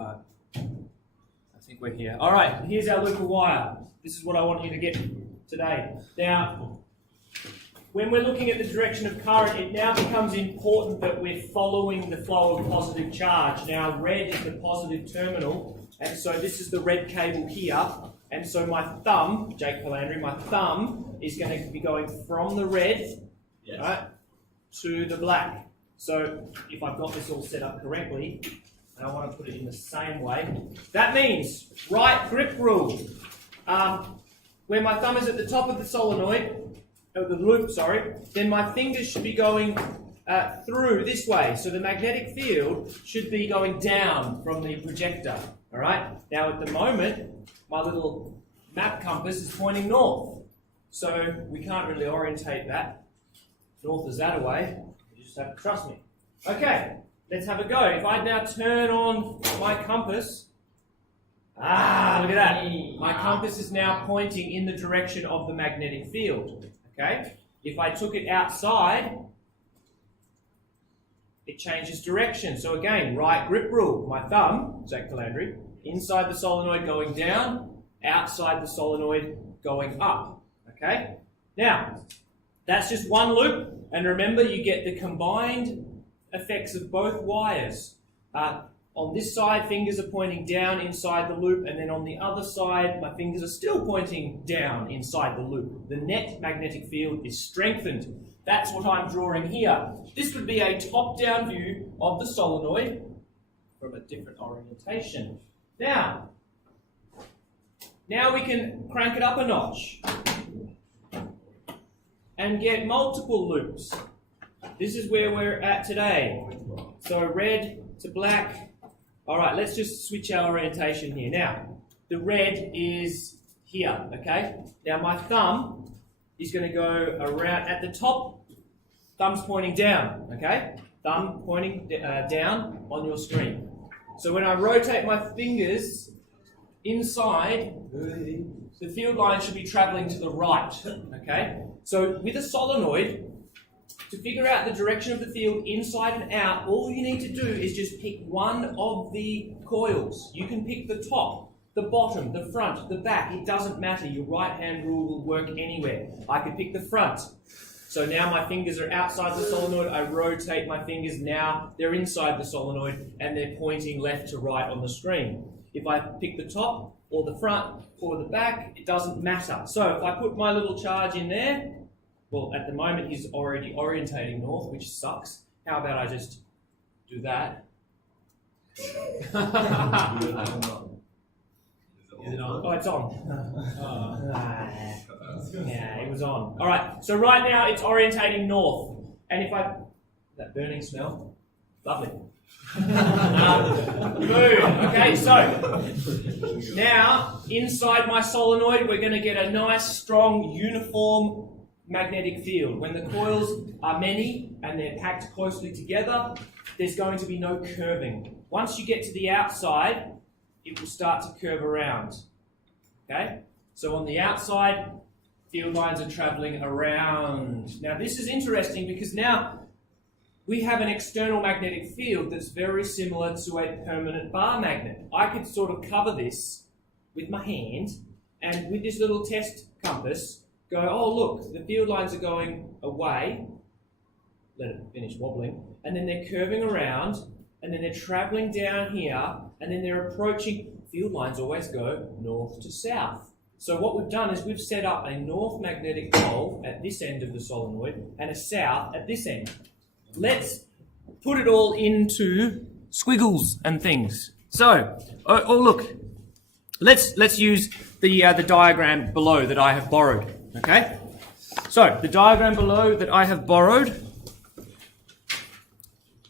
I think we're here. All right, here's our loop of wire. This is what I want you to get today. Now, when we're looking at the direction of current, it now becomes important that we're following the flow of positive charge. Now, red is the positive terminal, and so this is the red cable here. And so my thumb, Jake Palandri, my thumb is going to be going from the red right, to the black. So if I've got this all set up correctly, and I want to put it in the same way, that means right grip rule. Where my thumb is at the top of the solenoid, the loop, sorry, then my fingers should be going through this way. So the magnetic field should be going down from the projector. All right. Now at the moment, my little map compass is pointing north. So we can't really orientate that. North is that away. You just have to trust me. Okay, let's have a go. If I now turn on my compass, look at that. My compass is now pointing in the direction of the magnetic field. Okay? If I took it outside, it changes direction. So again, right grip rule. My thumb, Jake Palandri, inside the solenoid going down, outside the solenoid going up. Okay? Now, that's just one loop. And remember, you get the combined effects of both wires. On this side, fingers are pointing down inside the loop, and then on the other side, my fingers are still pointing down inside the loop. The net magnetic field is strengthened. That's what I'm drawing here. This would be a top-down view of the solenoid from a different orientation. Now we can crank it up a notch and get multiple loops. This is where we're at today. So red to black. All right, let's just switch our orientation here. Now, the red is here, okay? Now my thumb is going to go around at the top. Thumb's pointing down, okay? Thumb pointing down on your screen. So when I rotate my fingers inside, the field line should be traveling to the right, okay? So with a solenoid, to figure out the direction of the field inside and out, all you need to do is just pick one of the coils. You can pick the top, the bottom, the front, the back. It doesn't matter. Your right-hand rule will work anywhere. I could pick the front. So now my fingers are outside the solenoid. I rotate my fingers. Now they're inside the solenoid and they're pointing left to right on the screen. If I pick the top or the front or the back, it doesn't matter. So if I put my little charge in there, well, at the moment he's already orientating north, which sucks. How about I just do that? Is it on? Oh, it's on. Yeah, it was on. All right, so right now it's orientating north. And if I... That burning smell? Lovely. Good. Okay, so now inside my solenoid we're going to get a nice, strong, uniform magnetic field. When the coils are many and they're packed closely together, there's going to be no curving. Once you get to the outside, it will start to curve around. Okay? So on the outside, field lines are traveling around. Now this is interesting because now we have an external magnetic field that's very similar to a permanent bar magnet. I could sort of cover this with my hand and with this little test compass go, oh look, the field lines are going away, let it finish wobbling, and then they're curving around, and then they're travelling down here, and then they're approaching. Field lines always go north to south. So what we've done is we've set up a north magnetic pole at this end of the solenoid and a south at this end. Let's put it all into squiggles and things. So, look, let's use the diagram below that I have borrowed. Okay, so the diagram below that I have borrowed,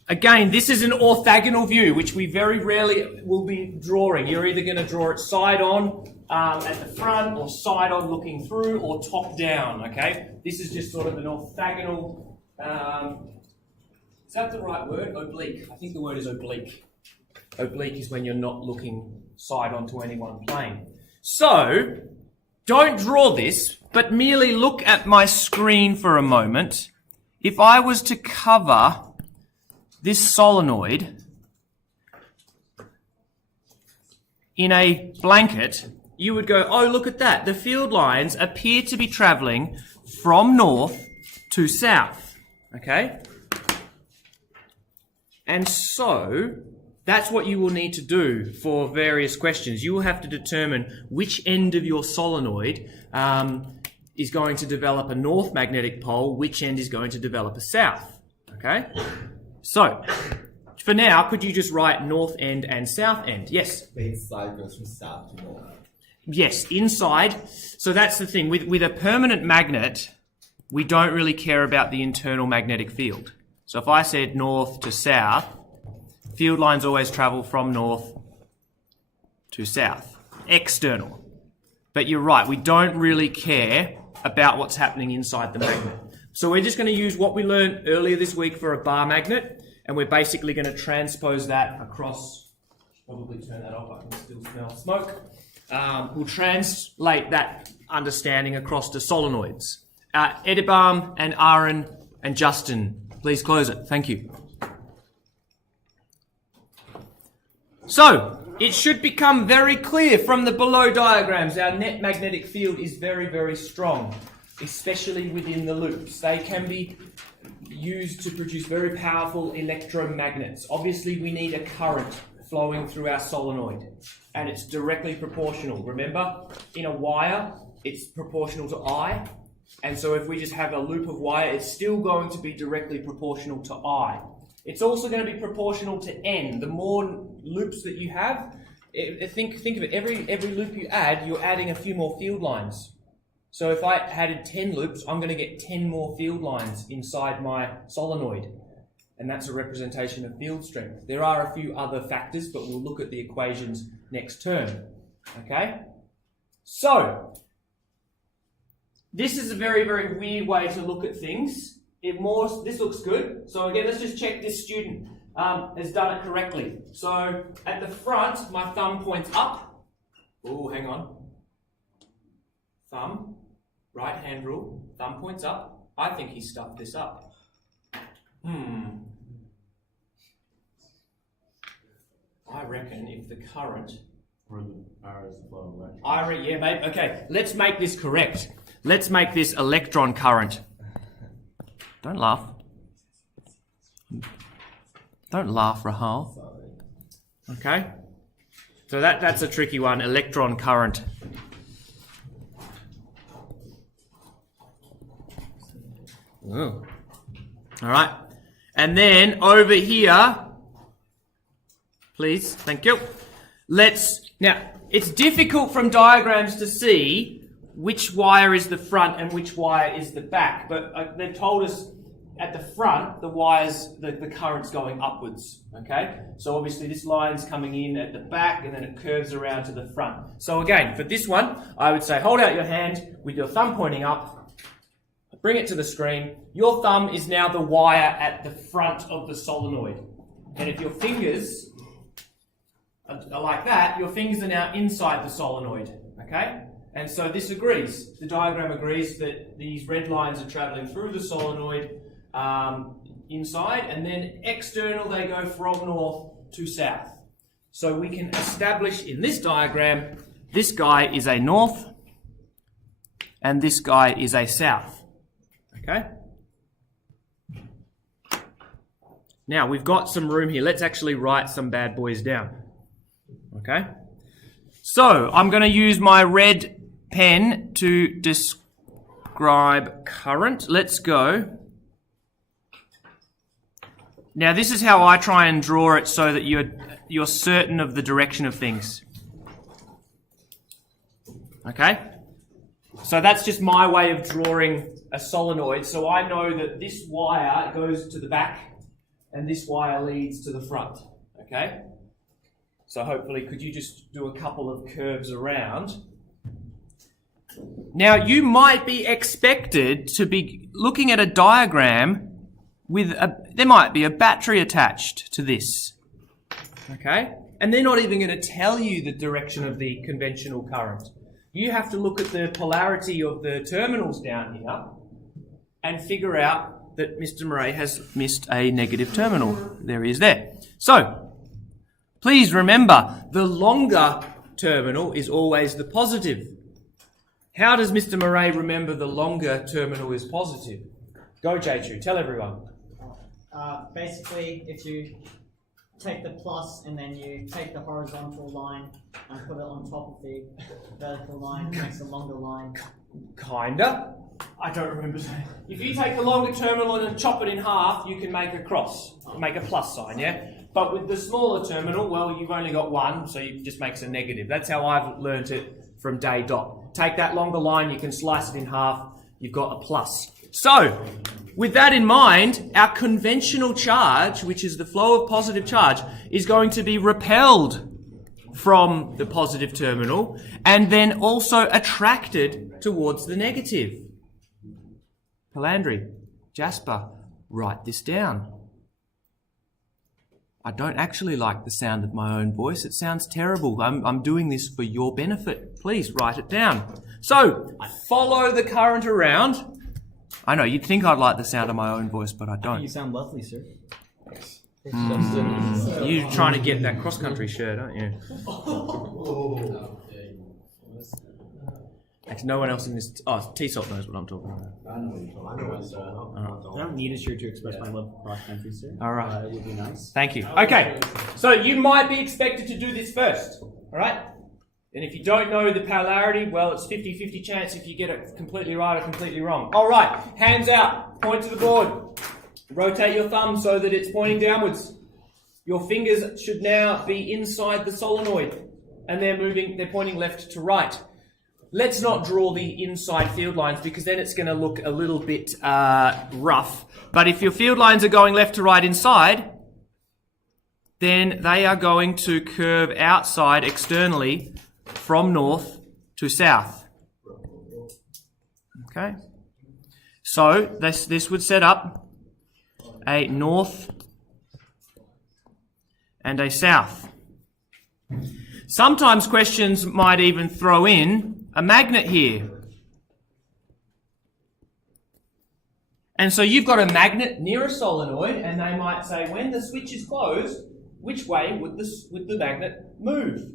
again, this is an orthogonal view, which we very rarely will be drawing. You're either going to draw it side on at the front, or side on looking through, or top down, okay? This is just sort of an orthogonal, is that the right word? Oblique. I think the word is oblique. Oblique is when you're not looking side on to any one plane. So, don't draw this, but merely look at my screen for a moment. If I was to cover this solenoid in a blanket, you would go, oh, look at that. The field lines appear to be traveling from north to south. Okay? And so that's what you will need to do for various questions. You will have to determine which end of your solenoid is going to develop a north magnetic pole, which end is going to develop a south. Okay? So, for now, could you just write north end and south end? Yes? The inside goes from south to north. Yes, inside. So that's the thing. With a permanent magnet, we don't really care about the internal magnetic field. So if I said north to south, field lines always travel from north to south. External. But you're right, we don't really care about what's happening inside the magnet. So we're just going to use what we learned earlier this week for a bar magnet, and we're basically going to transpose that across. Probably turn that off, I can still smell smoke. We'll translate that understanding across to solenoids. Edibarm and Aaron and Justin, please close it. Thank you. So, it should become very clear from the below diagrams our net magnetic field is very, very strong, especially within the loops. They can be used to produce very powerful electromagnets. Obviously, we need a current flowing through our solenoid, and it's directly proportional. Remember, in a wire, it's proportional to I, and so if we just have a loop of wire, it's still going to be directly proportional to I. It's also going to be proportional to N. The more loops that you have, think of it, every loop you add, you're adding a few more field lines. So if I added 10 loops, I'm going to get 10 more field lines inside my solenoid. And that's a representation of field strength. There are a few other factors, but we'll look at the equations next term. Okay? So, this is a very, very weird way to look at things. This looks good. So again, let's just check this student has done it correctly. So, at the front, my thumb points up. Oh, hang on. Thumb, right hand rule, thumb points up. I think he stuffed this up. I reckon if the current... Or the arrows flow electron. Yeah, mate. Okay, let's make this correct. Let's make this electron current. Don't laugh. Don't laugh, Rahul. Okay? So that's a tricky one, electron current. Ooh. All right. And then over here, please, thank you. Now, it's difficult from diagrams to see which wire is the front and which wire is the back, but they've told us at the front, the current's going upwards, okay? So obviously this line's coming in at the back and then it curves around to the front. So again, for this one, I would say hold out your hand with your thumb pointing up, bring it to the screen. Your thumb is now the wire at the front of the solenoid. And if your fingers are like that, your fingers are now inside the solenoid, okay? And so this agrees. The diagram agrees that these red lines are traveling through the solenoid inside, and then external they go from north to south. So we can establish in this diagram, this guy is a north and this guy is a south. Okay? Now we've got some room here. Let's actually write some bad boys down. Okay? So I'm going to use my red pen to describe current. Let's go. Now this is how I try and draw it so that you're certain of the direction of things. Okay? So that's just my way of drawing a solenoid. So I know that this wire goes to the back and this wire leads to the front. Okay? So hopefully, could you just do a couple of curves around? Now, you might be expected to be looking at a diagram with there might be a battery attached to this. Okay? And they're not even going to tell you the direction of the conventional current. You have to look at the polarity of the terminals down here and figure out that Mr. Murray has missed a negative terminal. There he is there. So, please remember, the longer terminal is always the positive. How does Mr. Murray remember the longer terminal is positive? Go, J2, tell everyone. Basically, if you take the plus and then you take the horizontal line and put it on top of the vertical line, it makes a longer line. Kinda. I don't remember saying. If you take the longer terminal and chop it in half, you can make a cross, make a plus sign, yeah? But with the smaller terminal, well, you've only got one, so it just makes a negative. That's how I've learnt it from day dot. Take that longer line, you can slice it in half, you've got a plus. So, with that in mind, our conventional charge, which is the flow of positive charge, is going to be repelled from the positive terminal and then also attracted towards the negative. Palandri, Jasper, write this down. I don't actually like the sound of my own voice. It sounds terrible. I'm doing this for your benefit. Please write it down. So, follow the current around. I know, you'd think I'd like the sound of my own voice, but I don't. You sound lovely, sir. You're trying to get that cross-country shirt, aren't you? Actually, no one else in this... Oh, T-Salt knows what I'm talking about. I know what you're talking about. I don't need a shirt to express my love for cross country, sir. All right. It would be nice. Thank you. Okay, so you might be expected to do this first, all right? And if you don't know the polarity, well, it's 50-50 chance if you get it completely right or completely wrong. All right, hands out, point to the board. Rotate your thumb so that it's pointing downwards. Your fingers should now be inside the solenoid, and they're pointing left to right. Let's not draw the inside field lines because then it's going to look a little bit rough. But if your field lines are going left to right inside, then they are going to curve outside externally from north to south. Okay? So this would set up a north and a south. Sometimes questions might even throw in a magnet here. And so you've got a magnet near a solenoid, and they might say, when the switch is closed, which way would the magnet move?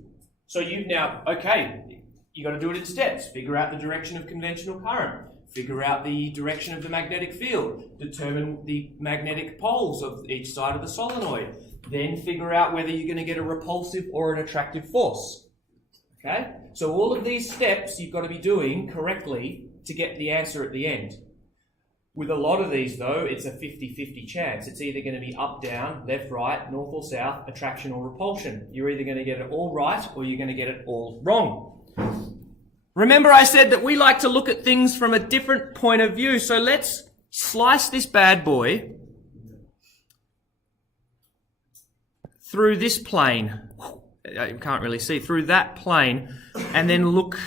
So you've now, okay, you've got to do it in steps. Figure out the direction of conventional current. Figure out the direction of the magnetic field. Determine the magnetic poles of each side of the solenoid. Then figure out whether you're going to get a repulsive or an attractive force. Okay? So all of these steps you've got to be doing correctly to get the answer at the end. With a lot of these, though, it's a 50-50 chance. It's either going to be up, down, left, right, north or south, attraction or repulsion. You're either going to get it all right or you're going to get it all wrong. Remember I said that we like to look at things from a different point of view. So let's slice this bad boy through this plane. You can't really see. Through that plane. And then look.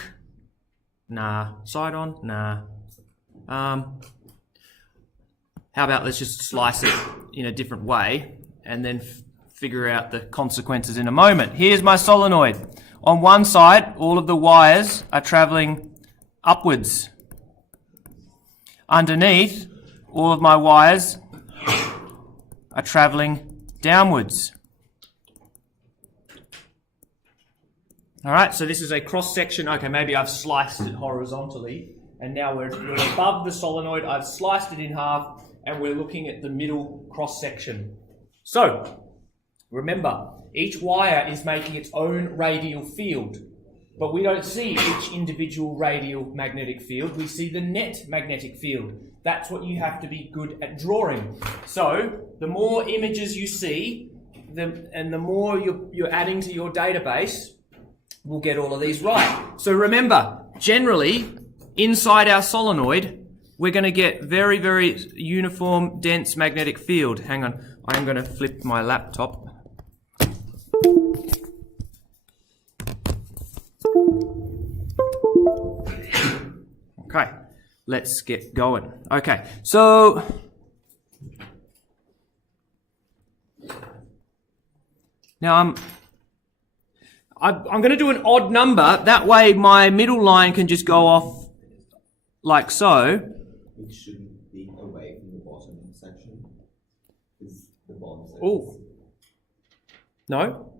Nah. Side on? Nah. How about let's just slice it in a different way and then figure out the consequences in a moment. Here's my solenoid. On one side, all of the wires are travelling upwards. Underneath, all of my wires are travelling downwards. All right, so this is a cross-section. Okay, maybe I've sliced it horizontally, and now we're above the solenoid. I've sliced it in half, and we're looking at the middle cross-section. So, remember, each wire is making its own radial field, but we don't see each individual radial magnetic field. We see the net magnetic field. That's what you have to be good at drawing. So, the more images you see, and the more you're adding to your database, we'll get all of these right. So remember, generally, inside our solenoid, we're going to get very, very uniform, dense magnetic field. Hang on, I'm going to flip my laptop. Okay, let's get going. Okay, so now I'm going to do an odd number. That way my middle line can just go off like so. It shouldn't be away from the bottom section. Is the bottom section? Oh. No?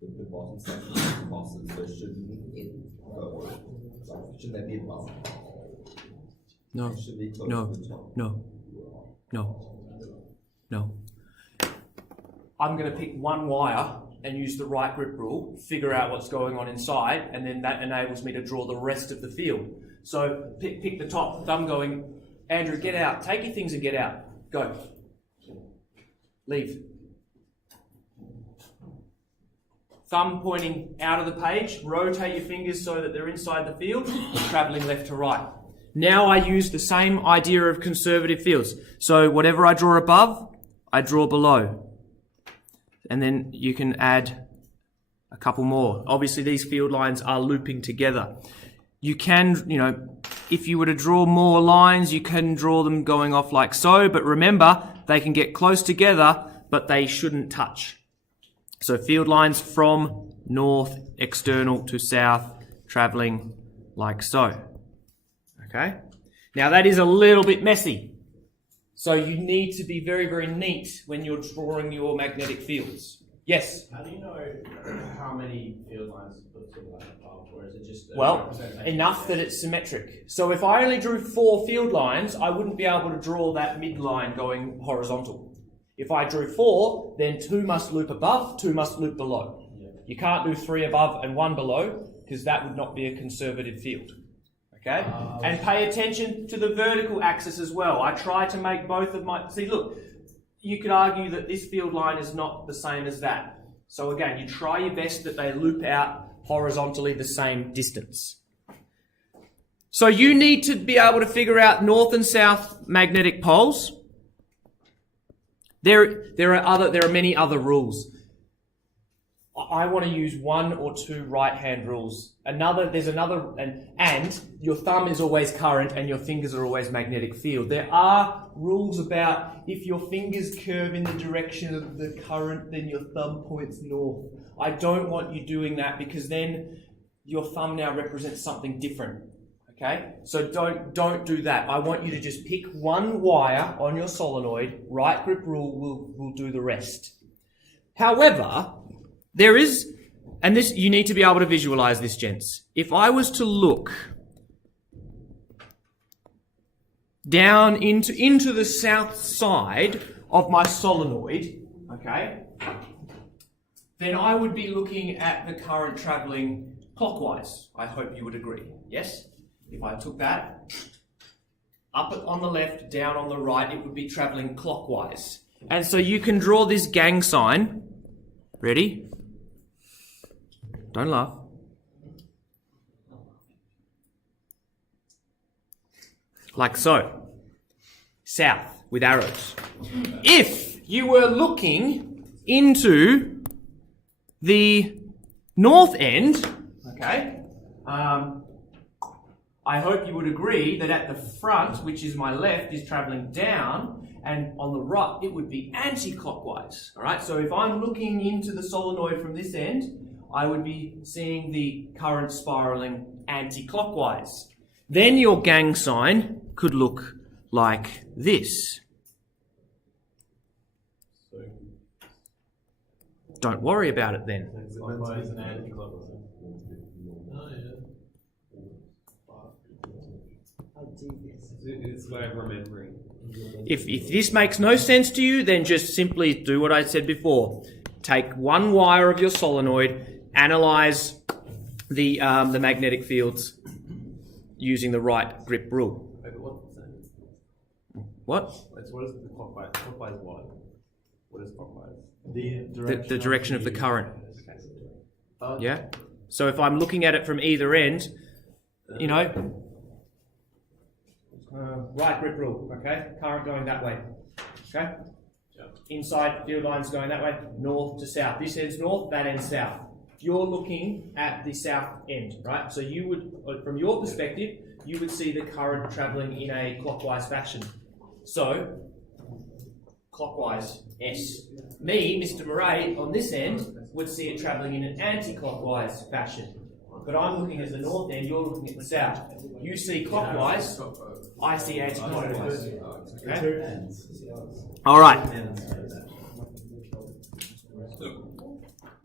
the bottom section of the bosses, so shouldn't it go? Like, shouldn't that be above? No. It should be close No. to the top. No. No. I'm going to pick one wire and use the right grip rule, figure out what's going on inside, and then that enables me to draw the rest of the field. So pick the top, thumb going, Andrew, get out. Take your things and get out. Go. Leave. Thumb pointing out of the page, rotate your fingers so that they're inside the field, travelling left to right. Now I use the same idea of conservative fields. So whatever I draw above, I draw below. And then you can add a couple more. Obviously these field lines are looping together. You can, if you were to draw more lines, you can draw them going off like so, but remember, they can get close together, but they shouldn't touch. So field lines from north, external to south, travelling like so. Okay? Now that is a little bit messy. So you need to be very, very neat when you're drawing your magnetic fields. Yes? How do you know how many field lines to put to like above, or is it just Well, enough that it's symmetric. So if I only drew 4 field lines, I wouldn't be able to draw that midline going horizontal. If I drew 4, then 2 must loop above, 2 must loop below. You can't do 3 above and 1 below, because that would not be a conservative field. Okay? And pay attention to the vertical axis as well. I try to make both of my... See, look, you could argue that this field line is not the same as that. So again, you try your best that they loop out horizontally the same distance. So you need to be able to figure out north and south magnetic poles. There are many other rules. I want to use 1 or 2 right-hand rules. There's another, and your thumb is always current and your fingers are always magnetic field. There are rules about if your fingers curve in the direction of the current, then your thumb points north. I don't want you doing that because then your thumb now represents something different. Okay? So don't do that. I want you to just pick one wire on your solenoid. Right grip rule will do the rest. However, there is, and this you need to be able to visualize this, gents. If I was to look down into the south side of my solenoid, okay, then I would be looking at the current traveling clockwise. I hope you would agree. Yes? If I took that up on the left, down on the right, it would be traveling clockwise. And so you can draw this gang sign. Ready? Don't laugh. Like so. South with arrows. If you were looking into the north end, okay, I hope you would agree that at the front, which is my left, is travelling down, and on the right, it would be anti-clockwise. All right, so if I'm looking into the solenoid from this end, I would be seeing the current spiralling anti-clockwise. Then your gang sign could look like this. Don't worry about it then. clockwise and anti-clockwise. It's like remembering. If this makes no sense to you, then just simply do what I said before. Take one wire of your solenoid, analyze the magnetic fields using the right grip rule. What? What is the clockwise? Clockwise what? What is clockwise? The direction of the current. Yeah? So if I'm looking at it from either end, right grip rule, okay? Current going that way, okay? Yep. Inside field lines going that way, north to south. This end's north, that end's south. You're looking at the south end, right? So you would, from your perspective, you would see the current travelling in a clockwise fashion. So, clockwise, S. Me, Mr. Murray, on this end, would see it travelling in an anti-clockwise fashion. But I'm looking at the north end, you're looking at the south. You see clockwise, I see anti-clockwise. Okay? All right.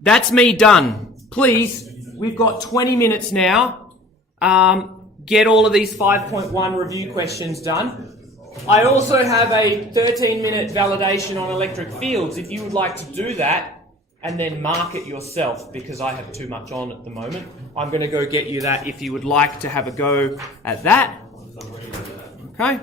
That's me done. Please, we've got 20 minutes now. Get all of these 5.1 review questions done. I also have a 13-minute validation on electric fields if you would like to do that and then mark it yourself, because I have too much on at the moment. I'm going to go get you that if you would like to have a go at that. Okay.